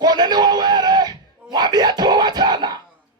Kuoneni wawere, mwambie tu watana.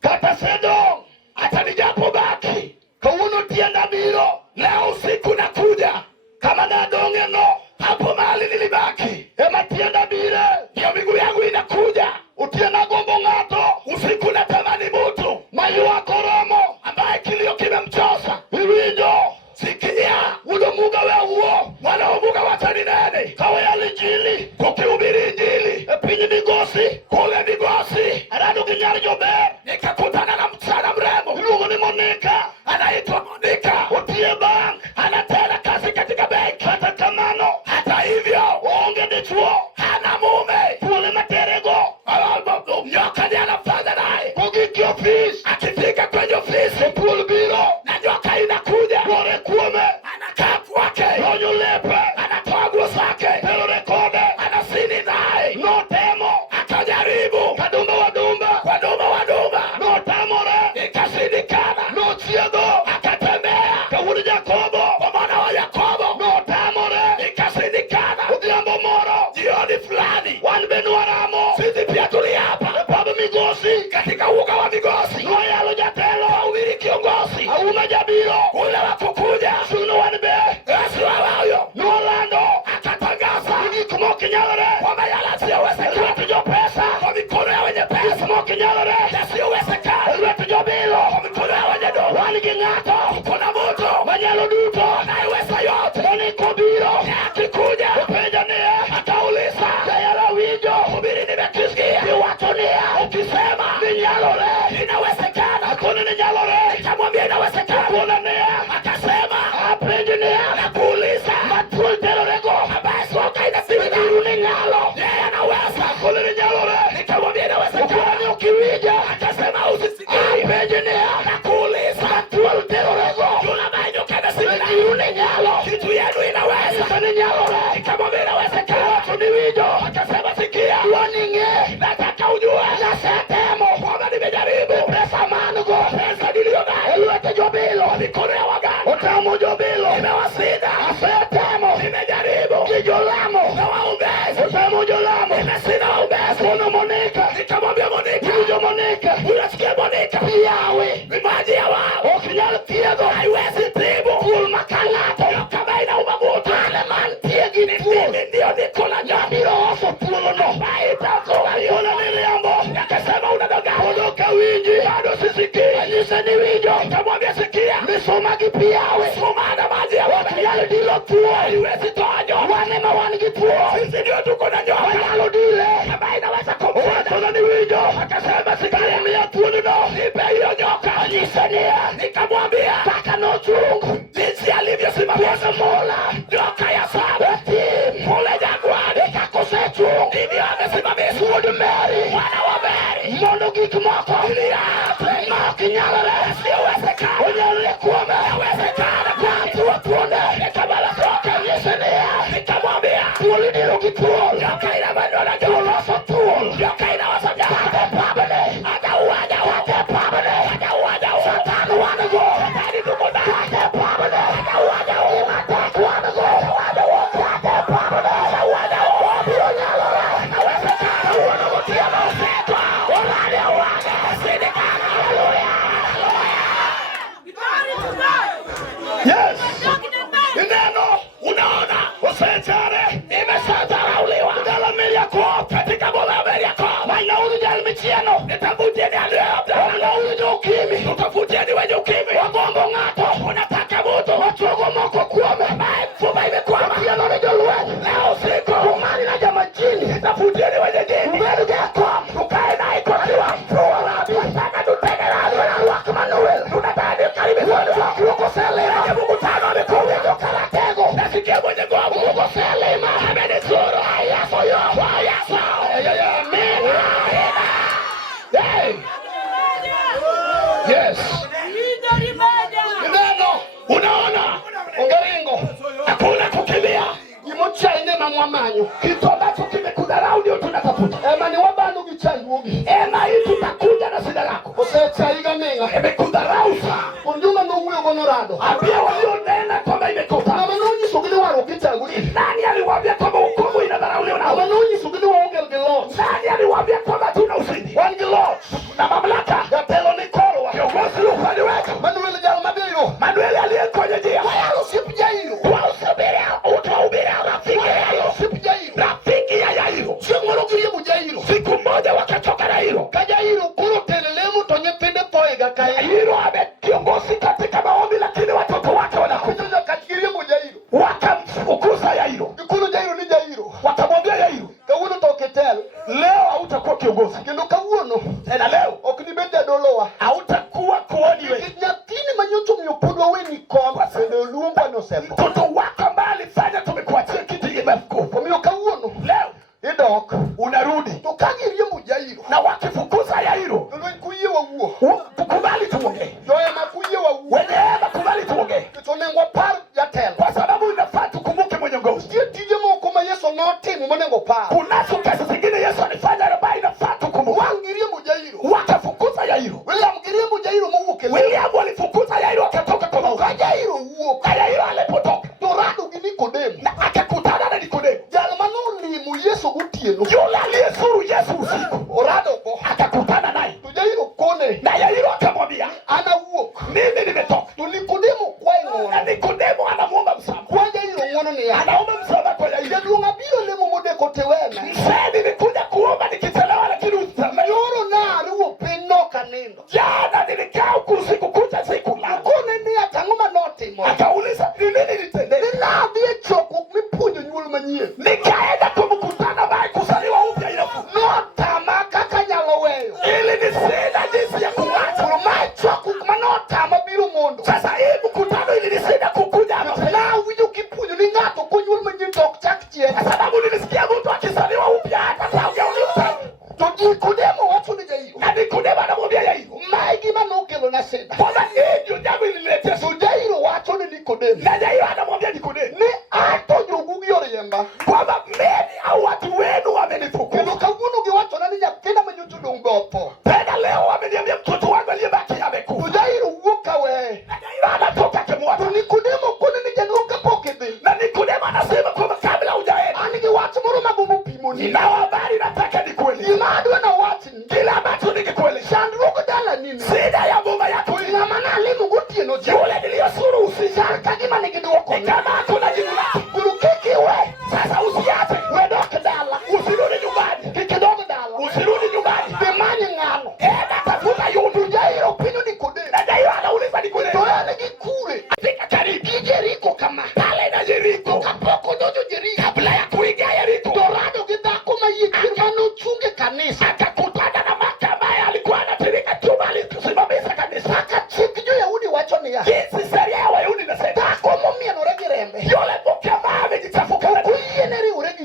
Kata sedo, atanijapo baki. Kauno tienda biro, leo usiku nakuja. Kama nadonge no, hapo mahali nilibaki. Ema tienda bire, ya miguu yangu inakuja. Utienda gombo ngato, usiku na temane mutu. Mayu wa koromo, ambaye kilio kimemchosa. Hivijo, sikia, udomuga we uo. Wana umuga watani nene. Kawe ya lijili, kukiubiri injili. Pinyi migosi, kule migosi. Aradu kinyari jobe, nikakutana na mchana mremo. Lungu ni Monika, anaitwa Monika. Utie bank, anatenda kazi katika bank. Hata kamano, hata hivyo, unge dechuo, hana mume. Kule terorego, nyoka ni anafanya naye. Kugiki ofisi, akifika kwenye ofisi. Pool biro, na nyoka inakuja. Kore kuome, anakaa kwake. Ronyo lepe, anatoa nguo zake. Terorekode, anasini naye. Notemo, akajaribu. Kadumba wadumba, kwa dumba wadumba. Notamore, ikashindikana. Notiego, akatembea. Kahuri Jakobo, kwa mwana wa Yakobo. Notamore, ikashindikana. Udiambo moro, jioni fulani. Wanbenu waramo, sisi pia tuliapa. Baba migosi, katika uga wa migosi. Noyalo jatelo, wawiri kiongozi. Aume jabiro, ule wakukuja. Sunu wanbe, esu wawayo. Nuolando, akatangaza. Nigi kumoki nyalore, kwamba yala siyowezekana. Tujo pesa, kwa mikono ya wenye pesa. Kumoki nyalore, yasiyowezekana. Tujo bilo, kwa mikono ya wenye do. Wanigi ngato, kuna muto. Manyalo duto, naiweza yote. Moniko biro, yakikuja. Upeja niye, atauliza. Yala wijo, ubiri nimekisikia. Niwatonia, ukisema, ninyalore, inawezekana. Hakuna ninyalore, nitamwambia inawezekana. Kuna niye, akasema, apeja niye, nakuuliza. Matul terorego, ambaye soka inasimi diruni ngalo. Yeye anaweza, hakuna ninyalore, nitamwambia inawezekana. Kuna ni ukiwija, akasema usisikia. Apeja niye, nakuuliza. Matul terorego, yuna maenyo kada simi diruni ngalo. Kitu yenu inaweza, kuna ninyalore, nitamwambia inawezekana. Watu ni wijo, akasema sikia. Waninge, nataka ujue. Osetemo, kwamba nimejaribu. Pesa manugo, pesa niliona. Elwete jobilo, mikono ya waganga. Otamo jobilo, nimewasida. Osetemo, nimejaribu. Kijolamo, na waumbezi. Otamo jolamo, nimesina waumbezi. Kuna Monika, nikamwambia Monika. Kijo Monika, unasikia Monika. Piawe, mimaji ya wao. Okinyalo tiego, haiwezi tibu. Kul makalato, yokaba ina umagutu. Aleman tiegi ni tibi, ndio nikola jabilo. Oso pulo no, baita kola. Yona niliambo, yakasema unadoga. Odoka winji, bado sisiki. Anisa ni wijo, nikamwambia sikia. Misoma kipiawe, sumada maji ya wame. Yale dilo tuo, iwezi toa nyoka. Wanema wanigi tuo, sisi ndio tuko na nyoka. Wanyalo dile, kama inaweza kumfuna. Sona ni wijo, akasema sikia. Mia tuo nino, nipe hiyo nyoka. Anisa niya, nikamwambia. Taka no chungu, jinsi alivyo sima. Pwana mola, nyoka ya saba. Mole jagwani, kakose chungu. Ndivyo amesimamisi. Wood Mary, wana wa Mary. Mondo giki moko, iliate. Maki nyalale, siyowezekana. Unyalale kuome, yawezekana. Watu wa tuone, nikabala soka. Nisenia, nikamwambia. Tuoli nilo kituol. Nyoka ina manyola jolo so tuol. Nyoka ina wasaja. Ate pabane, ata uwaja. Ate pabane, ata uwaja. Satanu wanago. Satani kumuna. Ate pabane, ata uwaja. Imata wanago. Ate pabane, ata uwaja. Wabio nyalale, nawezekana. Uwanagotia mauseto. Olale uwaja. Sidikana. Hallelujah. Yes. Neno, unaona, usetare, imeshatarauliwa. Ndala milia kwa, katika bola milia kwa. Maina ulijali michiano, nitafutia ni aliabda. Wamna ulija ukimi, utafutia ni wenye ukimi. Wagombo ngato, unataka moto. Wachogo moko kuome, fuba imekwama. Wakiano ni joluwe, leo siku. Kumani na jama jini, nitafutia ni wenye jini. Umeru geko, ukae na ikotiwa. Mpuwa labi, wataka tutege labi. Wanaluwa kama Noel, tunatani karibi zono. Wakiwoko selema, Mungu tano amekuwe. Kalatego, nasikia mwenye gomu. Mungu selema, amene zoro. Ayaso yo, ayaso. Amina. Hey. Yes. Neno, unaona, ungeringo. Hakuna kukimbia. Imucha inema mwamanyo. Kitu ambacho kimekudarau ndio tunatafuta. Ema ni wabanu gichai ugi. Ema hii tutakuja na sida lako. Osecha iga menga. Imekudarau saa. Unjuma nunguyo gonorado. Abia walio nena kwamba imekuta. Na manonyi sugili waro kichaguli. Nani aliwabia kwamba hukumu inadarauliwa na. Manonyi sugili wa ungelgelo. Nani aliwabia Jairo. Siku moja wakatoka Jairo. Jairo kuro telelemu tonye pende poega kaya. Jairo kiongozi katika maombi, lakini watoto wake wanakuja kafikiria Jairo. Wakamfukuza Jairo. Ikulu Jairo ni Jairo. Wakamwambia Jairo, kauno toketel. Leo hautakuwa kiongozi. Kendo kauno. Na leo okinibenda dolowa. Hautakuwa kuoni wewe. Nyatini manyoto myopodwa we ni kwa sendo luomba no sembo. Mtoto wako ambaye alifanya tumekuachia kiti imefiko. Kwa mio kauno. Leo idok unarudi. Tukagirie Jairo. Na wakifukuza Jairo. Ndio kuye wa uo. Tukubali tuongee. Ndio makuye wa uo. Wewe makubali tuongee. Tutonengwa par ya tel. Kwa sababu inafaa tukumbuke mwenye ngozi. Ndio tije moko ma Yesu note mwenengo par. Kuna kazi zingine Yesu alifanya ambayo inafaa tukumbuke. Wangirie Jairo. Wakafukuza Jairo. William girie Jairo muke. William alifukuza Jairo akatoka kwa Mungu. Jairo uo. Jairo alipotoka. Dorado Nikodemo. Na akakutana na Nikodemo. Jalmano limu Yesu utieno. Yule aliyesuru Yesu usiku. Orado ko akakutana naye. Jairo kone. Na Jairo akamwambia, ana uo. Mimi nimetoka. Nikodemo kwa ngo. Na Nikodemo anamuomba msamaha. Kwa Jairo ngono ni ya. Anaomba msamaha kwa Jairo. Ndio ngabilo lemo modeko tewema. Msedi nikuja kuomba nikichelewa lakini usamee. Yoro na ruo penoka nendo. Jana nilikaa usiku kucha siku la. Kone ni atangoma note mo. Akauliza, ni nini nitende? Nina bie choko mipunyo nyulu manyie. Nikaenda kumkutana bae kusaliwa upya inafu. Nota makaka nyaloweyo. Ili nisida jinsi ya kuwacha. Mai choko kumanota mabiru mondo. Sasa hii mkutano ili nisida kukuja hapa. Na uyu kipunyo ni ngato kunyulu manyie tok chakchie. Sababu nilisikia mtu akisaliwa upya hata sauya uliuta. Nikodemo watu ni Jairo. Na Nikodemo anamwambia Jairo, maigi manokelo na seda. Kwa hiyo jambo ililetea Jairo watu ni Nikodemo. Na Jairo anamwambia Nikodemo, ni ato jogugi oremba. Kwamba mimi au watu wenu wamenifukuza. Ndio kaguno ge watu nani ya kenda manyutu dongopo. Tena leo wameniambia mtoto wangu aliyebaki amekufa. Jairo uoka we. Na Jairo anatoka kimwata. Nikodemo kuni ni januka pokebe. Na Nikodemo anasema kwamba kabla hujaenda. Anige watu moro mabubu pimo. Ninao habari nataka nikueleze. Imadwe na watu kila ambacho ningekueleza. Shandruko dala nini? Sida ya boma yako. Ina maana alimu guti eno jule niliyosuru usishaka kajima nikiduoko. Kama hakuna jibu lako. Kurukiki we. Sasa usiache. Wedoke dala. Usirudi nyumbani. Kikidogo dala. Usirudi nyumbani. Bimani ngano. Eda tafuta yundu. Jairo pinu Nikodemo. Na Jairo anauliza Nikodemo. Toya nikikure. Fika karibu. Jeriko kama. Pale na Jeriko. Kapoko dojo Jeriko. Kabla ya kuingia Jeriko. Dorado kitako mayikirmano chunge kanisa. Akakutana na maka ambaye alikuwa anatirika chuma alikusimamisha kanisa. Akachiki juu ya udi wachoni ya. Jinsi seria ya Wayahudi inasema. Takomo mia noregi rembe. Yole mke ambaye amejichafuka. Kukuye neri uregi.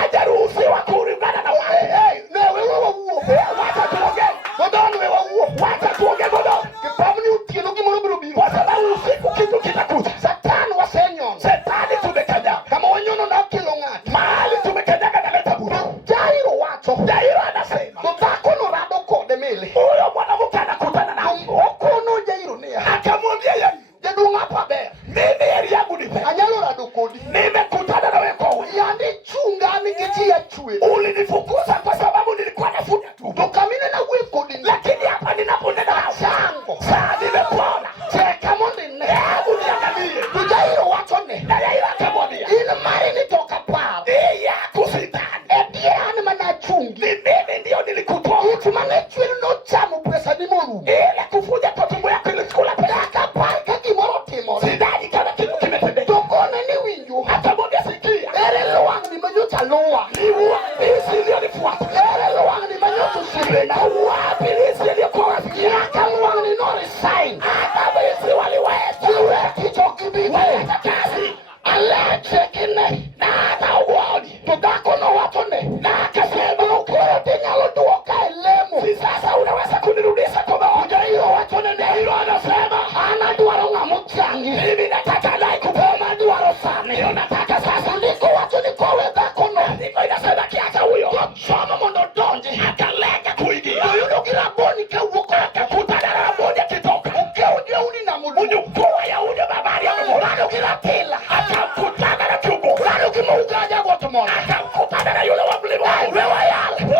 Hajaruhusiwa kuungana na wale. Na wewe wa uo. Wacha tuongee. Godoni wewe wa uo. Wacha tuongee godoni. Kipamuni utieno kimoro biru. Kwa sababu usiku kitu kitakuja. Satani wa senyon. Satani tumekanya. Kama wanyono na kilongati. Mahali tumekanyaga na leta buru. Jairo wacho. Jairo anasema. Tutakono rado kode mele. Huyo mwanamke anakutana na okono Jairo ni. Akamwambia Jairo. Jadunga hapa be. Mimi heri yangu nipe. Anyalo rado kodi. Nimekutana na wewe kwa wewe. Yani chunga nikitia chue. Ulinifukuza kwa sababu nilikuwa nafuta tu. Tukamine na wewe kodi. Lakini hapa ninaponena chango. Saa nimepona. Cheka monde ne. Hebu niangalie. Jairo wacho ne. Na Jairo akamwambia. Ina mari nitoka paa. Ya kusitani. Ediani manachungi. Mimi ndio nilikutoa. Utumane chwele no chamu pesa ni moru. Ile kufuja kwa tumbo yako ile skula pelaka parka kimoro timo. Sidani kama kitu kimetendeka. Tokone ni winju. Hata moja sikia. Ere loang ni manyota loa. Ni wapi ndio nifuata. Ere loang ni manyota shire. Na wapi ndio kwa wapi. Yaka loang ni no resign. Hata bisi waliweza. Iwe kichoki bibi. Hata kazi. Ala chekine. Na hata uwani. Tudakono watone. Na akasema ukoro tenyalo duoka elemu. Si sasa unaweza kunirudisha kwa mawa. Jairo watone ne hilo anasema. Ana duwaro ngamuchangi. Mimi nataka lai kupema duwaro sani. Yo nataka sasa. Niko watone kwa weka kono. Niko inasema kiacha huyo. Choma mondo donji. Akalenga kuingia. Yudo kiraboni kauwoko. Akakutana na raboni akitoka. Uke uni na mudu. Unyukua ya uje babari ya murado kilatila. Akamkutana na kiungo. Rado kimugaja gotomona. Akamkutana na yule wa mlima. Wewa yale.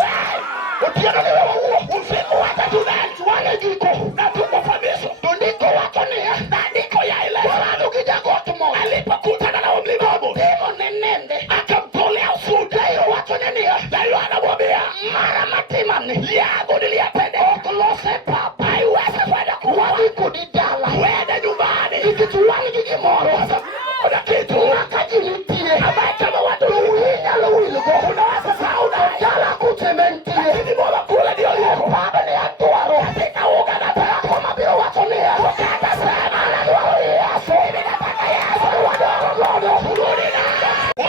Utiano ni wewa uo. Usiku wata tunantu wale jiko. Na tuko famiso. Tundiko watone ya. Na niko ya ile. Rado kija gotomona. Alipokutana na mlima. Demo nenende. Akamtolea usuda. Jairo watone ni ya. Jairo anamwambia. nyumbani. Yangu niliyapende. Okolose papa. Haiwezi kwenda kuwadi kudidala. Wende nyumbani. Ikituwani kikimoro. Kuna kitu. Unakaji nitie. Ambaye kama watu luwinya luwilugo. Unaweza sauna. Jala kutementie. Lakini mwana kule ndio leo. Baba ni atuaro. Katika uga na taya kwa mabiro watonia. Wakata sana. Anaduwa Yesu. Iminataka Yesu. Wadoro godo. Urudina.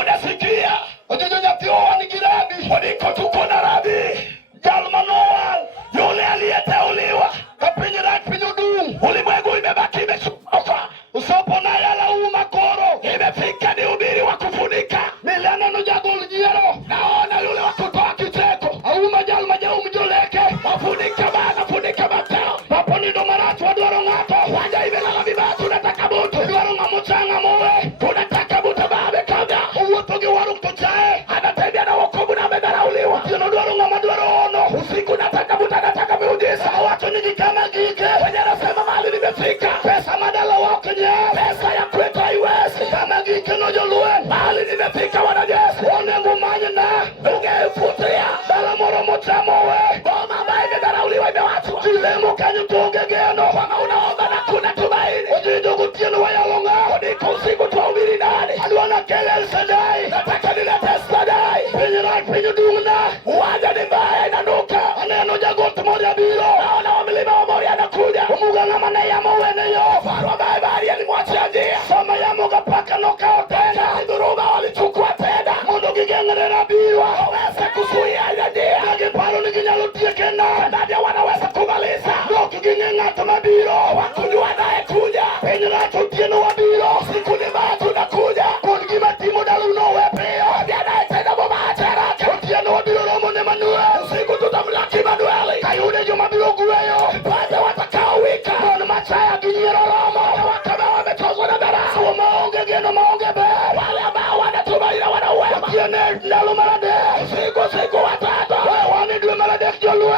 Unasikia. Ojojoja tiwa ni girabi. Kodiko tuko na rabi. Jalma Noel. Yule aliyeteuliwa. Kapinyi rak pinyudung. Ulimwengu imebaki imechuka. Usopo na yala umakoro. Imefika ni ubiri wa kufunika. Milena nujago ulijiero. Naona yule wa kutoa kiteko. Auma jalma ja umjoleke. Wafunika bana funika matao. Papo ni domaratu wa duwaro ngato. Wanja imelala vibatu nataka butu. Duwaro ngamuchanga muwe. Tunataka buta babe kabda. Uwotogi waru kutochae. Anatembea na wokobu na medharauliwa. Tino duwaro ngamaduwaro ono. Usiku nataka buta nataka miujiza. Watu nijikama gike. Wenye nasema mali nimefika. Pesa madala wakenye. Pesa ya kwetu haiwezi. Kama gike nojo luen. Mali nimefika wanajesu. One ngumanye na. Ungefutria. Dala moro motamowe. Boma bae medharauliwa imewatu. Kilemo kanyu tuongegeno. Wama unaomba na kuna tumaini. Ujidugu tienu wayalonga. Kodiko usiku tuwaubiri nani. Aduana kele sadai. Nataka nilete sadai. Pinyi rak pinyi dungna. Uwaja ni mbaya inanuka. Aneno jagotu moja bilo. Naona wamilima wa mori anakuja. Umuga ngama na ya mawene yo. Farwa bae bari ya ni mwachia njia. Sama ya muga paka noka otenda. Iduruba walichukua tenda. Mundu gigengere na biwa. Waweza kusuia ya njia. Nagi paro ni ginyalutia kena. Nadia wanaweza kumalisa. Noki gingenga mabilo. Wakujua nae kuja. Pinyi rak utienu wa bilo. Siku ni batu na kuja. Kungi matimu dalu no wepeo. Diana etenda boba aterake. Utienu wa bilo romo ne Manuel. Siku tutamlaki Manueli. Kayude juma bilo guweyo. Pate watakao wika. Mwana machaya ginyero lomo. Wakama wametozwa na dara. Suwa maonge geno maonge be. Wale ambao wanatumaina wanawema. Wakiene ndalo marade. Siku watata. Wani duwe marade kijolue.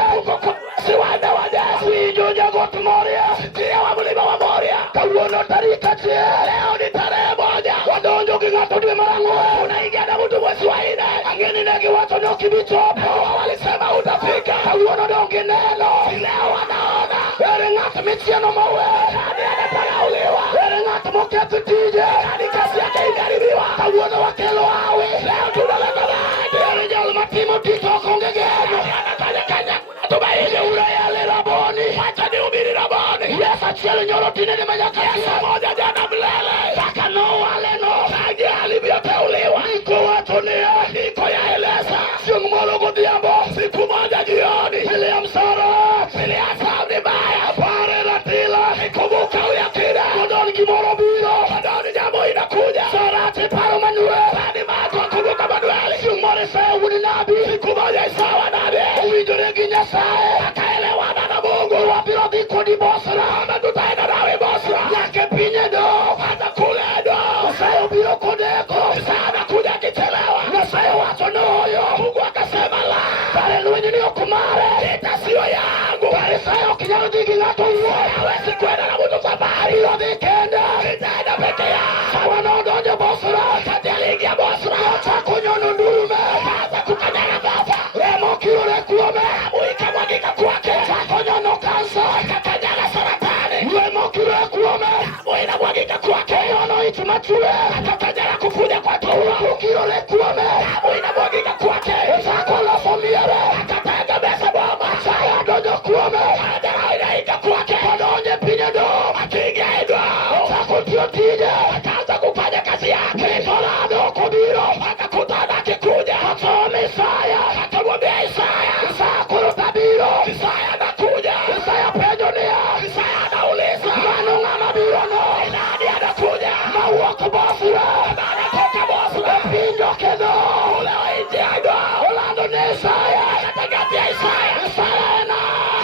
Siwanda waje. Sijo jagotu moria. Tia wa mulima wa moria. Kawuono tarika chie. Leo ni tarehe moja. Wadonjo kingato duwe marangu. Unaigia na mtu mwesi wa ine. Angeni negi wato noki bichopo. Walisema utafika. Kawuono dongi neno. Leo wanaona. Ere ngata michiano mawe. Nani anapagauliwa. Ere ngata moketu tije. Nani kasi yake imeribiwa. Kawuono wakelo awe. Leo tunaleta badi. Ere jalma timu tito kongegeno. Anatanya kanya. Tumaini ule yale raboni. Wacha ni ubiri raboni. Yesa chele nyoro tine ni manyaka. Yesa moja jana mlele. Saka no wale no. Sagi alivyoteuliwa. Niko watonia. Niko ya eleza. Siungu mologo diambo. Siku moja jioni. Pili ya msara. Pili ya sabri baya. Pare ratila. Nikubuka uyakida. Kodoni kimoro bilo. Kodoni jambo inakuja. Sarati paro Manuel. Sani mato kubuka Manueli. Siungu mori sayo uni nabi. Siku moja isawa nabi. Uwijore ginya sae. Akaelewana na Mungu. Wapiro dhiko di bosra. Ametutaenda nawe bosra. Yake pinye do. Hata kule do. Sayo bilo kodeko. Sana kuja kichelewa. Na sayo wato noyo. Mungu akasema la. Pare luenye ni okumare. Kita siyo yangu. Pare sayo kinyaro digi ngato uwe. Awezi kwenda na mtu safari. Ilo dikenda. Itaenda peke ya. Sawa no donje bosra. Katialigi ya bosra. Yocha kunyono ndurume. Kaza kukanyana baba. Remo kiure kuome. Muika mwagika kwake. Sakonyono kansa. Kakanyana saratani. Remo kiure kuome. Muina mwagika kwake. Yono itumachule. Kakanyana kufuja kwa toura. Ukiure kuome. Muina mwagika kwake. Sakola fomiere. Kakatega besa bomba. Saya dojo kuome. Kakanyana inaika kwake. Kodonye pinye do. Akingia idwa. Sakotio tije. Akaanza kufanya kazi yake. Torado kubiro. Akakutana kikuja. Katome Isaya. Akamwambia Isaya. Isaya kurutabiro. Isaya anakuja. Isaya penyonia. Isaya anauliza. Manunga mabirono. Nani anakuja? Mauoko bosura. Anatoka bosura. Pinyo kedo. Ule wa injiado. Ulando ni Isaya. Kategati ya Isaya. Isaya ena.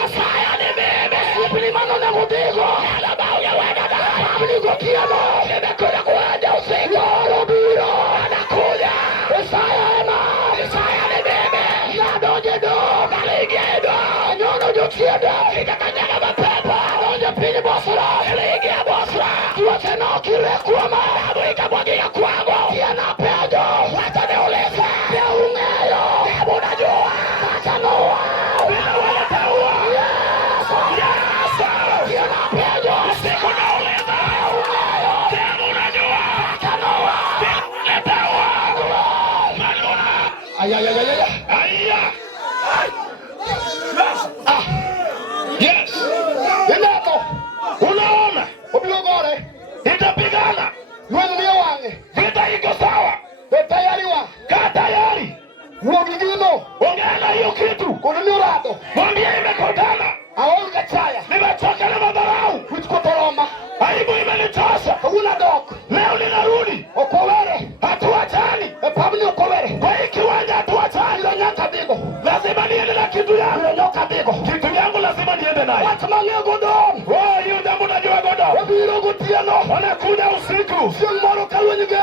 Isaya ni meme. Sipili manone mudigo. Yala bao ya wena na. Mnigo kiano. Nimekuja kuwaja usiku. Yorobiro. Anakuja. Isaya ena. Isaya ni meme. Nadonje do. Kaligedo. Nyono jotieda. Ikakanyaga mapepa. Donje pinyi bosura. Iligia bosura. Tuwache no kire kuama. Nabu ikamwagia kwangu. Tiana pejo. Wacha niuliza. Ya ungeyo. Nabu najua. Wacha noa. obado. Mwambie imekutana. Aonge chaya. Nimechoka na madharau. Kuchukotoloma. Aibu imenitosha. Una dok. Leo ninarudi. Okowere. Hatuachani. Pabni okowere. Kwa hii kiwanja hatuachani. Ilo nyaka bigo. Lazima niende na kitu yangu. Ilo nyoka bigo. Kitu yangu lazima niende naye. Watu mange godom. Hiyo jambo najua godom. Wabiro gutieno. Wanakuja usiku. Siyo mwaro kalu nyige.